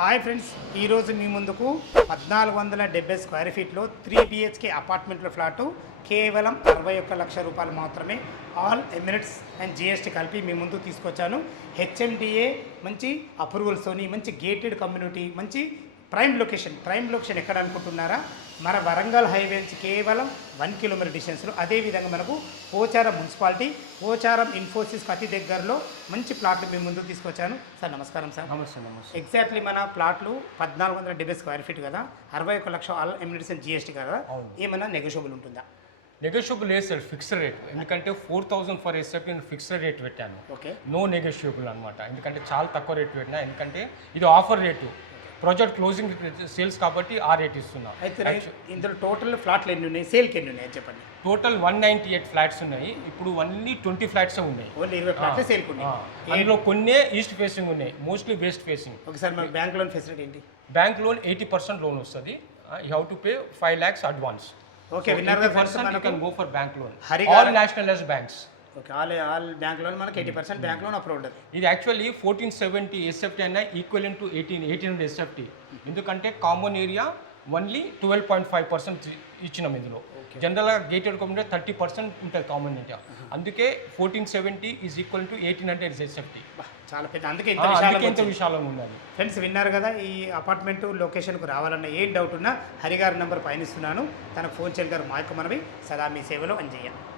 Hi friends, ఈరోజు మీ ముందుకు 1470 square ఫీట్లో 3 BHK అపార్ట్మెంట్లో ఫ్లాటు కేవలం 61 లక్షల రూపాయలు మాత్రమే. ఆల్ ఎమిరేట్స్ అండ్ జిఎస్టీ కలిపి మీ ముందు తీసుకొచ్చాను. హెచ్ఎండిఏ మంచి అప్రూవల్స్తోని, మంచి గేటెడ్ కమ్యూనిటీ, మంచి ప్రైమ్ లొకేషన్ ఎక్కడ అనుకుంటున్నారా? మన వరంగల్ హైవే నుంచి కేవలం 1 కిలోమీటర్ డిస్టెన్స్లో. అదేవిధంగా మనకు పోచారం మున్సిపాలిటీ, పోచారం ఇన్ఫోసిస్కి అతి దగ్గరలో మంచి ప్లాట్లు మీ ముందు తీసుకొచ్చాను. సార్ నమస్కారం సార్. నమస్తే. ఎగ్జాక్ట్లీ మన ప్లాట్లు 1470 స్క్వేర్ ఫీట్ కదా, 61 లక్ష ఆల్ ఎమిరేట్స్ అండ్ జిఎస్టీ కదా, ఏమైనా నెగోషియబుల్ ఉంటుందా? నెగోషియబుల్ లేదు సార్, ఫిక్స్డ్ రేట్. ఎందుకంటే 4000 ఫర్ ఎస్ఎఫ్టీ నేను ఫిక్స్డ్ రేట్ పెట్టాను. ఓకే, నో నెగోషియబుల్ అనమాట. ఎందుకంటే చాలా తక్కువ రేట్ పెట్టినా, ఎందుకంటే ఇది offer rate, project closing sales కాబట్టి ఆ రేట్ ఇస్తున్నా. అయితే ఇందులో టోటల్ ఫ్లాట్లు ఎన్ని ఉన్నాయి, సేల్కి ఎన్ని ఉన్నాయి చెప్పండి. టోటల్ 198 ఫ్లాట్స్ ఉన్నాయి. ఇప్పుడు ఓన్లీ 20 ఫ్లాట్స్ ఉన్నాయి. ఓన్లీ 20 ఫ్లాట్లే సేల్కి ఉన్నాయి. అందులో కొన్ని ఈస్ట్ ఫేసింగ్ ఉన్నాయి, మోస్ట్లీ వెస్ట్ ఫేసింగ్. ఒకసారి మన బ్యాంక్ లోన్ ఫెసిలిటీ ఏంటి? బ్యాంక్ లోన్ 80% లోన్ వస్తుంది. You have to pay 5 lakhs advance. Okay, విన్నర్ గా you can go for bank loan. హరిగా all nationalized banks. Okay, all bank loan మనకి 80% bank loan approved. ఇది actually 1470 SFT అయినా equivalent to 1800 SFT. ఎందుకంటే common area only 12.5% ఇచ్చినాం ఇందులో. జనరల్గా గేటెడ్ కమ్యూనిటీ 30% ఉంటుంది కామన్ ఏరియా. అందుకే 1470 ఈజ్ ఈక్వల్ టు 1800 ఎస్ఎఫ్టీ. చాలా పెద్ద, అందుకే ఇంత విశాలంగా ఉన్నది. ఫ్రెండ్స్ విన్నారు కదా, ఈ అపార్ట్మెంట్ లొకేషన్కు రావాలన్న ఏం డౌట్ ఉన్నా హరిగారి నెంబర్ పైన ఇస్తున్నాను, తనకు ఫోన్ చేయగలరు. మా యొక్క మనవి సదా మీ సేవలో అంజయ్య.